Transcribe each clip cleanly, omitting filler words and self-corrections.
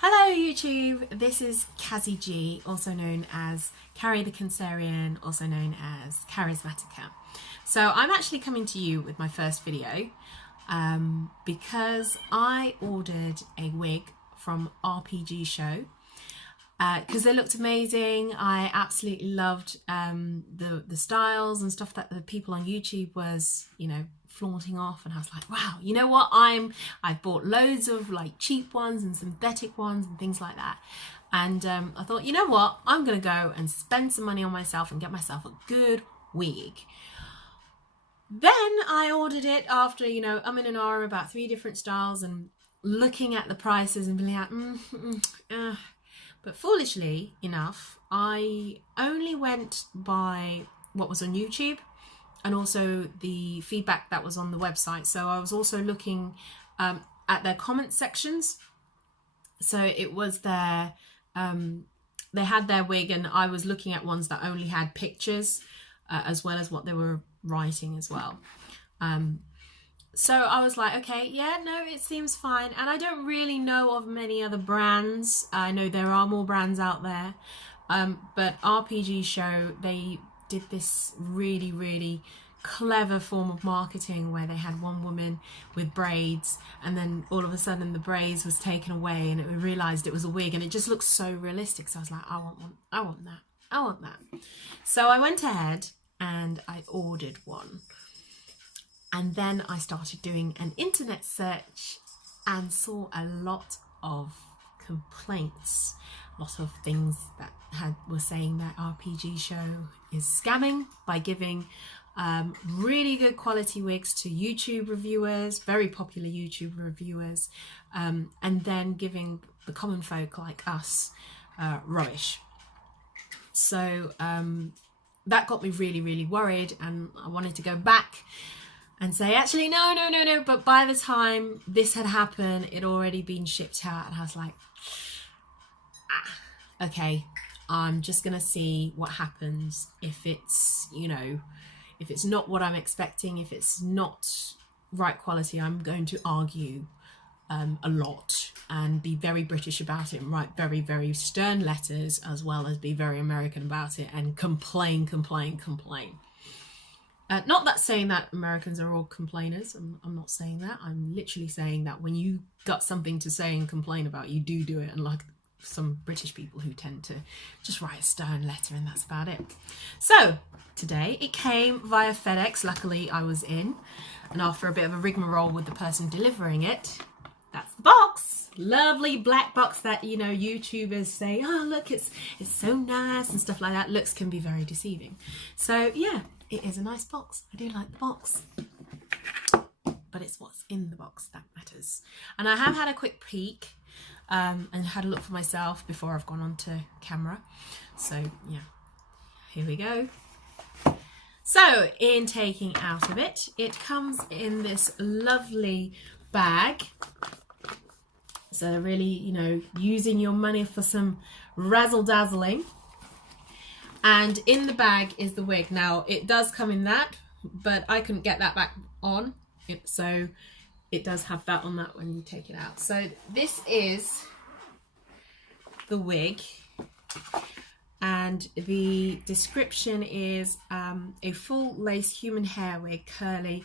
Hello YouTube, this is Kazzy G, also known as Carrie the Cancerian, also known as Charismatica. So I'm actually coming to you with my first video because I ordered a wig from RPGShow because they looked amazing. I absolutely loved the styles and stuff that the people on YouTube was, flaunting off, and I was like, wow, you know what, I've bought loads of like cheap ones and synthetic ones and things like that, and I thought, you know what, I'm gonna go and spend some money on myself and get myself a good wig. Then I ordered it after, I'm in an hour about 3 different styles and looking at the prices and being like, but foolishly enough, I only went by what was on YouTube and also the feedback that was on the website. So I was also looking at their comment sections. So it was their, they had their wig, and I was looking at ones that only had pictures as well as what they were writing as well. So I was like, okay, yeah, no, it seems fine. And I don't really know of many other brands. I know there are more brands out there, but RPGShow, they did this really clever form of marketing where they had one woman with braids, and then all of a sudden the braids was taken away and it realized it was a wig, and it just looks so realistic. So I was like, I want that. So I went ahead and I ordered one. And then I started doing an internet search and saw a lot of complaints, a lot of things that were saying that RPGShow is scamming by giving really good quality wigs to YouTube reviewers, very popular YouTube reviewers, and then giving the common folk like us rubbish. So that got me really worried, and I wanted to go back and say, actually, no. But by the time this had happened, it already been shipped out, and I was like, okay, I'm just gonna see what happens. If it's, if it's not what I'm expecting, if it's not right quality, I'm going to argue a lot and be very British about it and write very stern letters, as well as be very American about it and complain. Not that saying that Americans are all complainers. I'm not saying that. I'm literally saying that when you got something to say and complain about, you do it. And like some British people who tend to just write a stern letter, and that's about it. So today it came via FedEx. Luckily I was in, and after a bit of a rigmarole with the person delivering it, that's the box. Lovely black box that, YouTubers say, oh look, it's so nice and stuff like that. Looks can be very deceiving. So yeah, it is a nice box. I do like the box, but it's what's in the box that matters. And I have had a quick peek and had a look for myself before I've gone onto camera. So yeah, here we go. So in taking out of it, it comes in this lovely bag. So really, using your money for some razzle dazzling. And in the bag is the wig. Now it does come in that, but I couldn't get that back on, so it does have that on that when you take it out. So this is the wig, and the description is a full lace human hair wig, curly,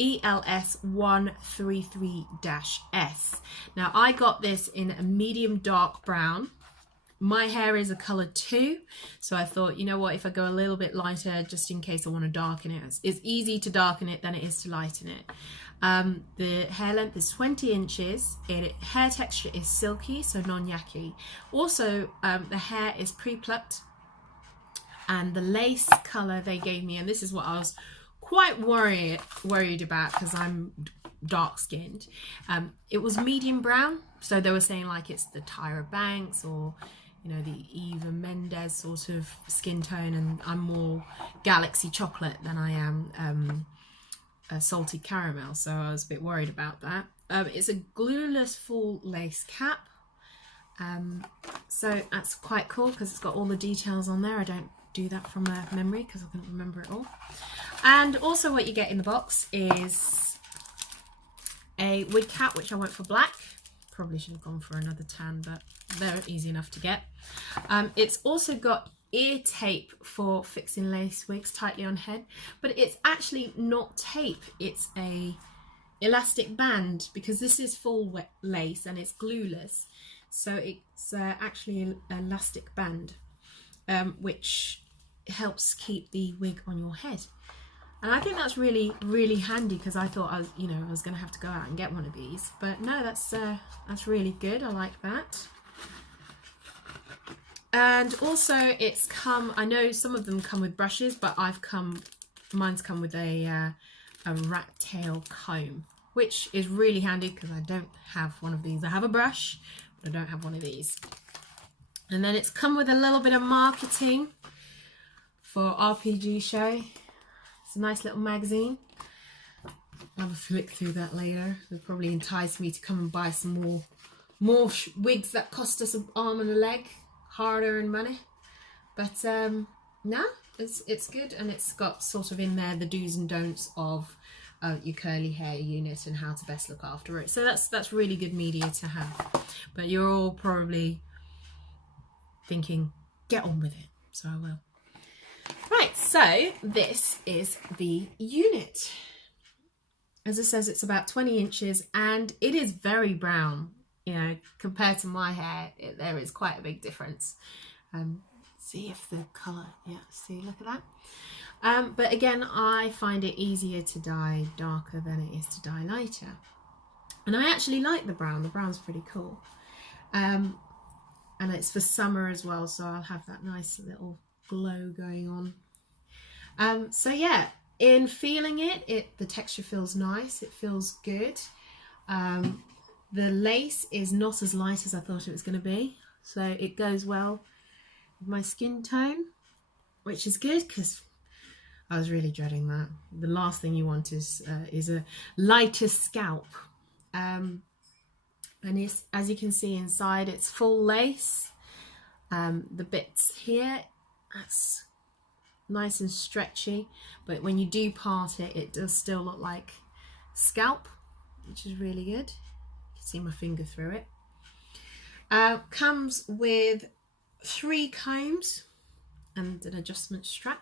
ELS 133-S. Now I got this in a medium dark brown. My hair is a colour too, so I thought, you know what, if I go a little bit lighter, just in case I want to darken it. It's easy to darken it than it is to lighten it. The hair length is 20 inches. Hair texture is silky, so non-yucky. Also, the hair is pre-plucked, and the lace colour they gave me, and this is what I was quite worried about because I'm dark skinned. It was medium brown, so they were saying like it's the Tyra Banks or the Eva Mendes sort of skin tone, and I'm more galaxy chocolate than I am a salty caramel, so I was a bit worried about that. It's a glueless full lace cap, so that's quite cool because it's got all the details on there. I don't do that from memory because I couldn't remember it all. And also what you get in the box is a wig cap, which I went for black, probably should have gone for another tan, but they're easy enough to get. It's also got ear tape for fixing lace wigs tightly on head, but it's actually not tape, it's a elastic band, because this is full lace and it's glueless, so it's actually an elastic band, which helps keep the wig on your head. And I think that's really, really handy, because I thought I was going to have to go out and get one of these, but no, that's really good. I like that. And also it's come, I know some of them come with brushes, but mine's come with a rat tail comb, which is really handy because I don't have one of these. I have a brush, but I don't have one of these. And then it's come with a little bit of marketing for RPG Show. It's a nice little magazine. I'll have a flick through that later. It'll probably entice me to come and buy some more wigs that cost us an arm and a leg. Hard-earned money. But no, it's good, and it's got sort of in there the do's and don'ts of your curly hair unit and how to best look after it. So that's really good media to have. But you're all probably thinking, get on with it. So I will. Right, so this is the unit. As it says, it's about 20 inches and it is very brown. You know, compared to my hair, there is quite a big difference. See if the colour, yeah, see, look at that. But again, I find it easier to dye darker than it is to dye lighter. And I actually like the brown. The brown's pretty cool. And it's for summer as well, so I'll have that nice little glow going on. So yeah, in feeling it, the texture feels nice. It feels good. The lace is not as light as I thought it was going to be, so it goes well with my skin tone, which is good because I was really dreading that. The last thing you want is a lighter scalp. And it's, as you can see inside, it's full lace. The bits here, that's nice and stretchy, but when you do part it, it does still look like scalp, which is really good. See my finger through it. Comes with 3 combs and an adjustment strap,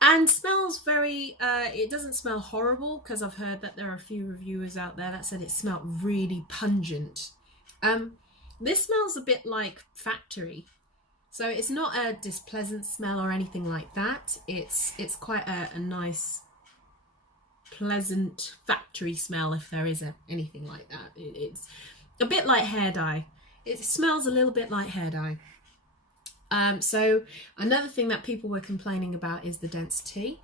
and smells very it doesn't smell horrible, because I've heard that there are a few reviewers out there that said it smelled really pungent. This smells a bit like factory, so it's not a displeasant smell or anything like that. It's quite a nice, pleasant factory smell, if there is anything like that. It's a bit like hair dye. It smells a little bit like hair dye. So another thing that people were complaining about is the density.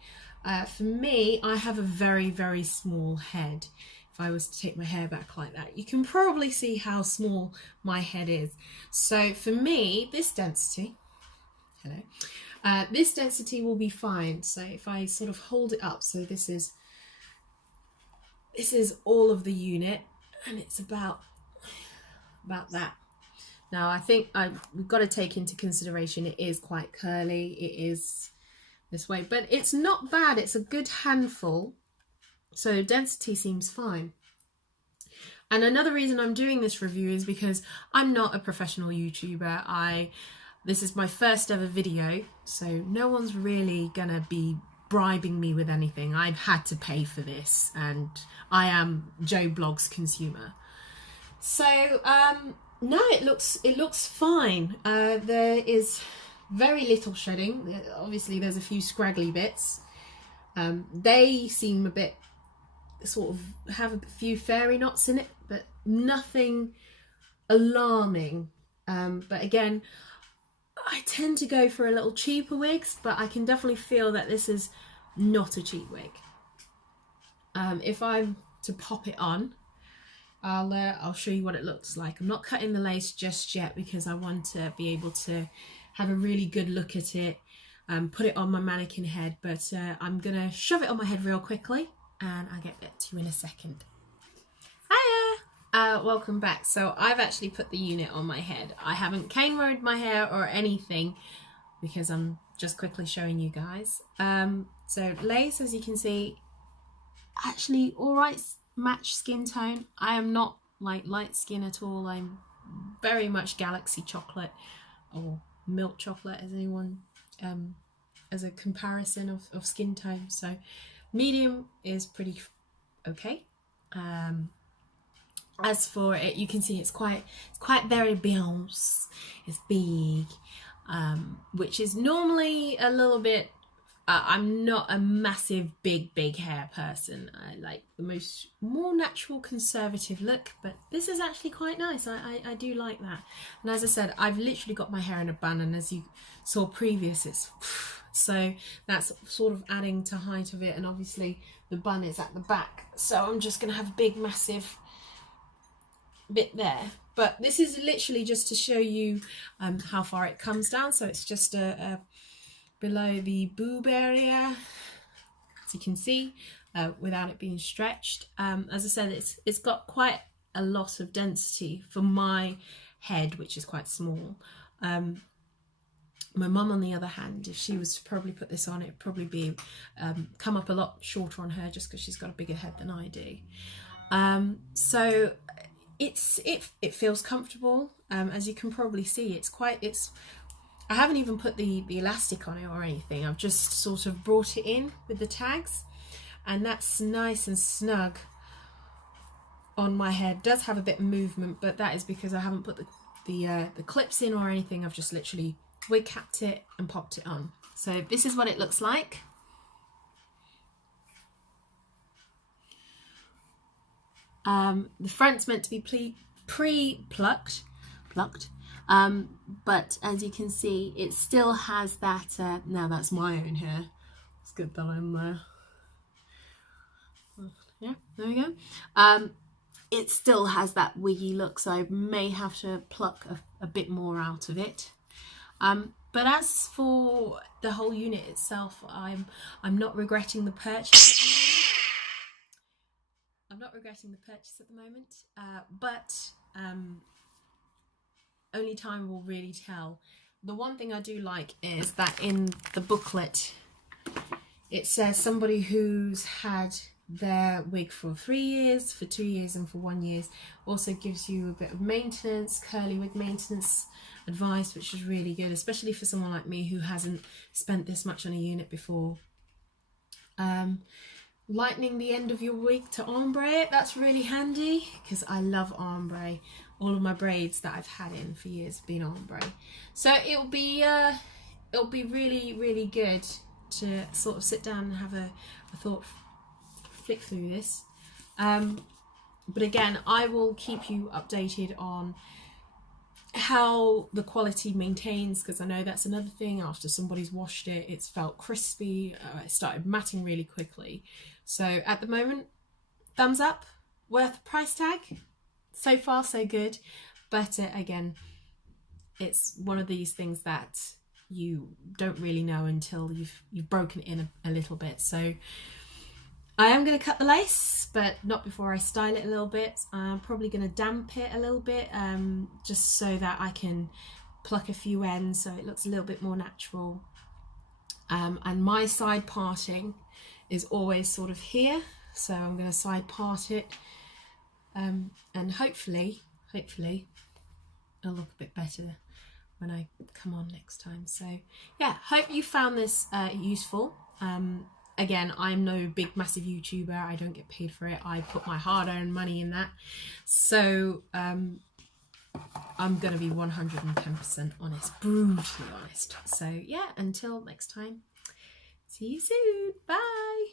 For me, I have a very, very small head. If I was to take my hair back like that, you can probably see how small my head is. So for me, this density, this density will be fine. So if I sort of hold it up, so this is all of the unit, and it's about that. Now I think we've got to take into consideration it is quite curly, it is this way, but it's not bad. It's a good handful, so density seems fine. And another reason I'm doing this review is because I'm not a professional YouTuber. This is my first ever video, so no one's really gonna be bribing me with anything. I've had to pay for this, and I am Joe Blogs consumer. So no, it looks fine. There is very little shedding. Obviously there's a few scraggly bits. They seem a bit, sort of have a few fairy knots in it, but nothing alarming. But again, I tend to go for a little cheaper wigs, but I can definitely feel that this is not a cheap wig. If I'm to pop it on, I'll show you what it looks like. I'm not cutting the lace just yet because I want to be able to have a really good look at it, put it on my mannequin head, but I'm gonna shove it on my head real quickly and I'll get back to you in a second. Hiya! Welcome back. So I've actually put the unit on my head. I haven't cane rolled my hair or anything because I'm just quickly showing you guys. So lace, as you can see, actually alright, match skin tone. I am not like light skin at all. I'm very much galaxy chocolate or milk chocolate, as anyone as a comparison of skin tone. So medium is pretty okay. As for it, you can see it's quite very Beyonce. It's big, which is normally a little bit. I'm not a massive big hair person. I like the more natural conservative look, but this is actually quite nice. I do like that. And as I said, I've literally got my hair in a bun, and as you saw previous, it's so that's sort of adding to height of it, and obviously the bun is at the back, so I'm just gonna have a big massive bit there. But this is literally just to show you how far it comes down. So it's just below the boob area, as you can see, without it being stretched. As I said, it's got quite a lot of density for my head, which is quite small. My mum, on the other hand, if she was to probably put this on, it'd probably be come up a lot shorter on her, just because she's got a bigger head than I do. So it feels comfortable. As you can probably see, I haven't even put the elastic on it or anything. I've just sort of brought it in with the tags, and that's nice and snug on my head. It does have a bit of movement, but that is because I haven't put the clips in or anything. I've just literally wig capped it and popped it on. So this is what it looks like. The front's meant to be pre-plucked, but as you can see, it still has that, now that's my own hair, it's good that I'm there, yeah, there we go. It still has that wiggy look, so I may have to pluck a bit more out of it. But as for the whole unit itself, I'm not regretting the purchase. I'm not regretting the purchase at the moment, but only time will really tell. The one thing I do like is that in the booklet it says somebody who's had their wig for 3 years, for 2 years and for 1 year also gives you a bit of maintenance, curly wig maintenance advice, which is really good, especially for someone like me who hasn't spent this much on a unit before. Lightening the end of your wig to ombre it, that's really handy, because I love ombre. All of my braids that I've had in for years have been ombre, so it'll be really good to sort of sit down and have a thought flick through this. But again, I will keep you updated on how the quality maintains, because I know that's another thing. After somebody's washed it, it's felt crispy, it started matting really quickly. So at the moment, thumbs up, worth the price tag. So far so good, but again, it's one of these things that you don't really know until you've broken it in a little bit. So I am going to cut the lace, but not before I style it a little bit. I'm probably going to damp it a little bit, just so that I can pluck a few ends so it looks a little bit more natural. And my side parting is always sort of here, so I'm going to side part it, and hopefully it'll look a bit better when I come on next time. So yeah, hope you found this useful. Again, I'm no big massive YouTuber, I don't get paid for it, I put my hard-earned money in that, so I'm gonna be 110% honest, brutally honest. So yeah, until next time, see you soon, bye.